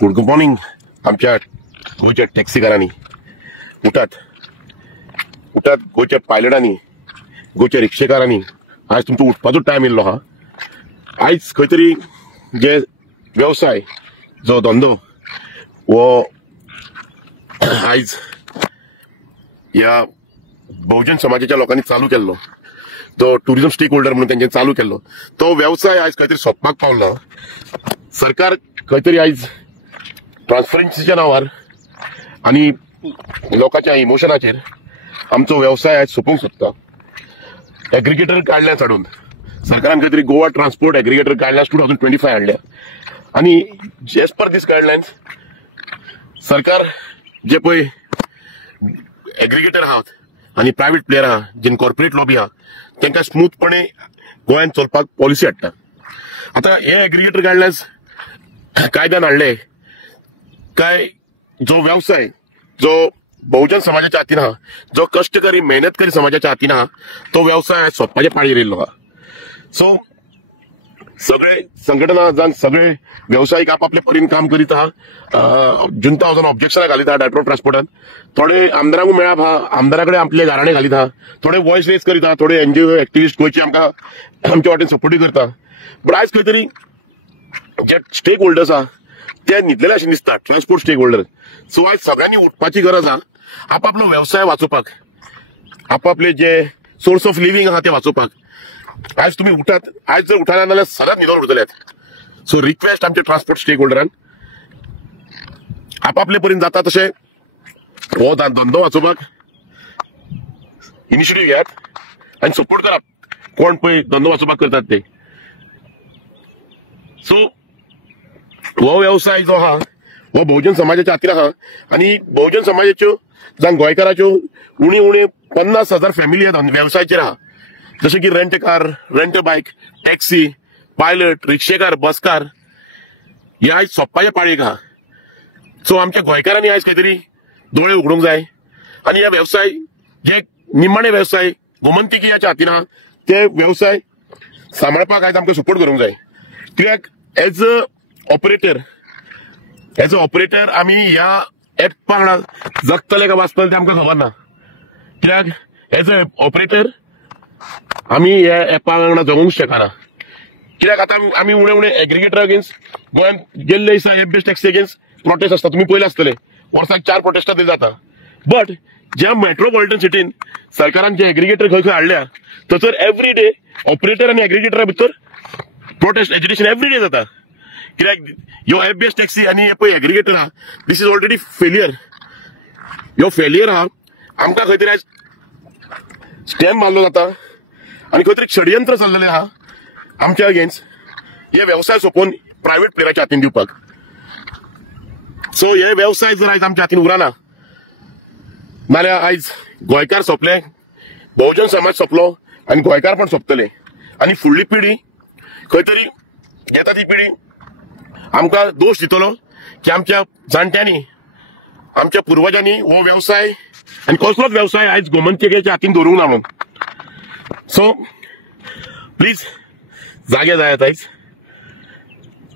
Good morning आमच्या गोयच्या टॅक्सीकारांनी उठात गोयच्या पायलटांनी गोयच्या रिक्षेकारांनी आज तुमचो उठपाचो टायम येयल्लो हा। आयज खंय तरी जे व्यवसाय जो धंदो वो आयज या बहुजन समाजाच्या लोकांनी चालू केल्लो, तो टुरिझम स्टेक होल्डर म्हणून त्यांनी चालू केल्लो तो व्यवसाय आयज खंय तरी सोंपपाक पावला। सरकार खंय तरी आयज ट्रान्सपरन्सीच्या नावार आणि लोकांच्या इमोशनाचेर आमचो व्यवसाय आयज सोंपूंक सोदता। एग्रीगेटर काढल्या चढून सरकारान खंय तरी गोवा ट्रान्सपोर्ट एग्रीगेटर गायडलायन्स 2025 हाडल्या आणि एज पर दीस गायडलायन्स सरकार जे पळय एग्रीगेटर आहात आणि प्रायव्हेट प्लेयर आहा जे कॉर्पोरेट लॉबी आहा तांकां स्मूथपणे गोंयांत चलपाक पॉलिसी हाडटा। आता हे एग्रीगेटर गायडलायन्स कायद्यान हाडले काय जो व्यवसाय जो बहुजन समाजाच्या हातीन आहा, जो कष्टकरी मेहनतकरी समाजाच्या हातीन आहा तो व्यवसाय सोंपपाचे पाळयेर येयल्लो आहा। सो सगळे संघटना जावन सगळे व्यावसायिक आपापले परीन काम करीत आहा। जुंता वचून ऑब्जेक्शनां घालीत आहा डायरेक्टर ट्रान्सपोर्टान, थोडे आमदारांक मेळप आहा, आमदारा कडेन आपले गाराणे घालीत आहा, थोडे वॉयस रेज करीत आहा, थोडे एनजीओ एक्टिविस्ट गोंयचे आमकां आमच्या वाटेन सपोर्टूय करता। बट आयज खंय तरी जे स्टेक होल्डर्स आहा ते न्हिदलेले अशें दिसता, ट्रान्सपोर्ट स्टेक होल्डर। सो आयज सगळ्यांनी उठपाची गरज आहा आपापलो व्यवसाय वाचोवपाक, आपापले जे सोर्स ऑफ लिव्हिंग आहा ते वाचोवपाक। आज तुम्ही उठात, आज जर उठाना जाल्यार सदांच न्हिदोन उरतल्यात। सो रिक्वेस्ट आमच्या ट्रान्सपोर्ट स्टेक होल्डरांक आपापले परीन जाता तशें हो धंदो वाचोवपाक इनिशिएटीव घेयात आनी सपोर्ट करात कोण पळय धंदो वाचोवपाक करतात ते। सो हो व्यवसाय जो आहा हो बहुजन समाजाच्या हातीन आहा आणि बहुजन समाजाच्यो जावं गोंयकाराच्यो उणे 50,000 फॅमिली व्यवसायाचेर आहा, जसे की rent car, rent bike, taxi, pilot, रिक्षेकार, बसकार हे आयज सोंपपाचे पाळयेक आहा। सो आमच्या गोंयकारांनी आयज खंय तरी दोळे उगडूंक जाय आणि हे व्यवसाय जे निमाणे व्यवसाय गोमंतकीयाच्या हातीन आहा ते व्यवसाय सांबाळपाक आयज आमकां सपोर्ट करूंक जाय। कित्याक एज अ ऑपरेटर आमी ह्या एप वांगडा जगतले का वाचतले ते आमकां खबर ना। कित्याक एज अ ऑपरेटर आमी ह्या एपा वांगडा जगूंक शकना। कित्याक आतां आमी उणे एग्रीगेटर अगेन्स्ट गोंयांत गेल्ले दिसा app based taxi against prostate आसता, तुमी पळयले आसतले वर्साक 4 प्रोटेस्टां तरी जाता। बट ज्या मेट्रोपॉलिटन सिटीन सरकारान जे एग्रीगेटर खंय हाडल्या थंयसर एवरी डे ऑपरेटर आनी एग्रीगेटरा भितर प्रोटेस्ट एजिटेशन एवरी डे जाता। कित्याक ह्यो एप बेस्ड टॅक्सी आनी हे पळय एग्रीगेटर आहा दीस इज ऑलरेडी फेलियर। ह्यो फेलियर आहा आमकां खंय तरी आयज स्टॅम्प मारलो जाता आणि खंय तरी षडयंत्र चल्लेलें आहा आमच्या अगेन्स्ट हे व्यवसाय सोंपोवन प्रायव्हेट प्लेयराच्या हातीन दिवपाक। सो हे व्यवसाय जर आयज आमच्या हातीन उरना नाल्यार आयज गोंयकार सोंपले, बहुजन समाज सोंपलो आनी गोंयकार पण सोंपतले आनी फुडली पिढी खंय तरी येता ती पिढी आमकां दोश दितलो की आमच्या जाणट्यांनी आमच्या पुर्वजांनी हो व्यवसाय आनी कसलोच व्यवसाय आयज गोमंतकीयाच्या हातीन दवरूंक ना म्हणून। सो प्लीज जागे जायात, आयज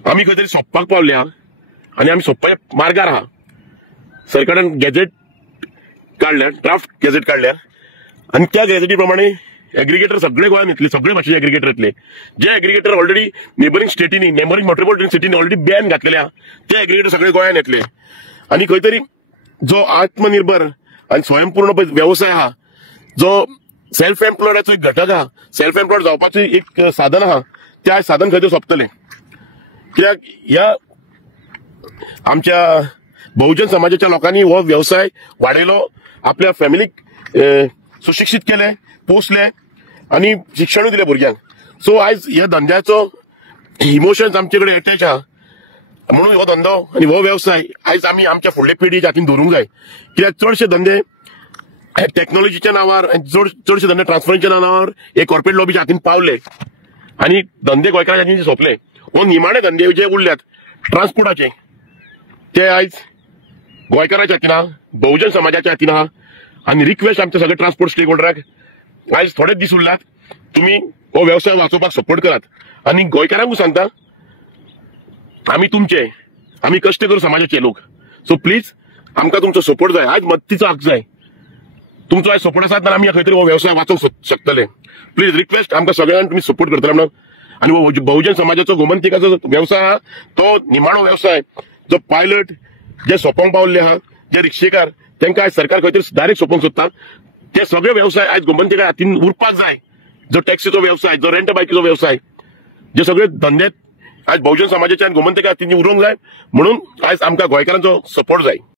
आमी खंय तरी सोंपपाक पावले आहा आनी आमी सोंपपाच्या मार्गार आहा। सरकारान गॅजेट काडल्या, ड्राफ्ट गॅजेट काडल्या आनी त्या गॅजेटी प्रमाणे एग्रीगेटर सगळे गोंयांत येतले, सगळे भाशेचे एग्रीगेटर येतले। जे एग्रीगेटर ऑलरेडी नेबरिंग स्टेटीनी नेबरिंग मेट्रोपॉलिटन सिटीनी ऑलरेडी बॅन घातलेले आहा ते एग्रीगेटर सगळे गोंयांत येतले आनी खंय तरी जो आत्मनिर्भर आनी स्वयंपूर्ण व्यवसाय आहा, जो सेल्फ एम्प्लॉयडाचो एक घटक आहा, सेल्फ एम्प्लॉयड जावपाचो एक साधन आहा, त्या साधन खंय तरी सोंपतले। कित्याक ह्या आमच्या बहुजन समाजाच्या लोकांनी हो व्यवसाय वाडयलो, आपल्या फॅमिलीक सुशिक्षीत केले, पोसले आणि शिक्षणूय दिले भुरग्यांक। सो आयज ह्या धंद्याचो इमोशन्स आमचे कडेन अटॅच आहा म्हणून हो धंदो आनी हो व्यवसाय आयज आमी आमच्या फुडले पिढीच्या हातीन दवरूंक जाय। कित्याक चडशे धंदे टेक्नॉलॉजीच्या नावार आनी चडशे धंदे ट्रान्सफरन्सच्या नावार एक कॉर्पोरेट लॉबीच्या हातीन पावले आनी धंदे गोंयकाराच्या हातीन सोंपले। हो निमाणे धंदे जे उरल्यात ट्रान्सपोर्टाचे ते आयज गोंयकाराच्या हातीन आहा, बहुजन समाजाच्या हातीन आहा आनी रिक्वेस्ट आमच्या सगळे ट्रान्सपोर्ट स्टेक होल्डराक आयज थोडेच दीस उरल्यात, तुम्ही हो व्यवसाय वाचोवपाक सपोर्ट करात आनी गोंयकारांकूय सांगता आमी तुमचे आम्ही कष्टकरी समाजाचे लोक. सो प्लीज आमकां तुमचो सपोर्ट जाय. आज मत्तीचो हक जाय. तुमचो आज सपोर्ट आसा जाल्यार आमी खंय तरी हो व्यवसाय वाचोवंक शकतले. प्लीज रिक्वेस्ट आमकां सगळ्यांक तुमी सपोर्ट करतले म्हणून. आणि हो बहुजन समाजाचो गोमंतकाचो व्यवसाय आहा तो निमाणो व्यवसाय जो पायलट जे सोंपोवंक पावल्ले आहा, जे रिक्षेकार तांकां आज सरकार खंय तरी डायरेक्ट सोंपोवंक सोदता. ते सगळे व्यवसाय आज गोमंतका हातीन उरपाक जाय. जो टॅक्सीचो व्यवसाय, जो रेंट बायकीचो व्यवसाय, जे सगळे धंदे आज बहुजन समाजाच्या गोमंतका हातीन उरोवंक जाय. म्हणून आज आमकां गोंयकारांचो सपोर्ट जाय.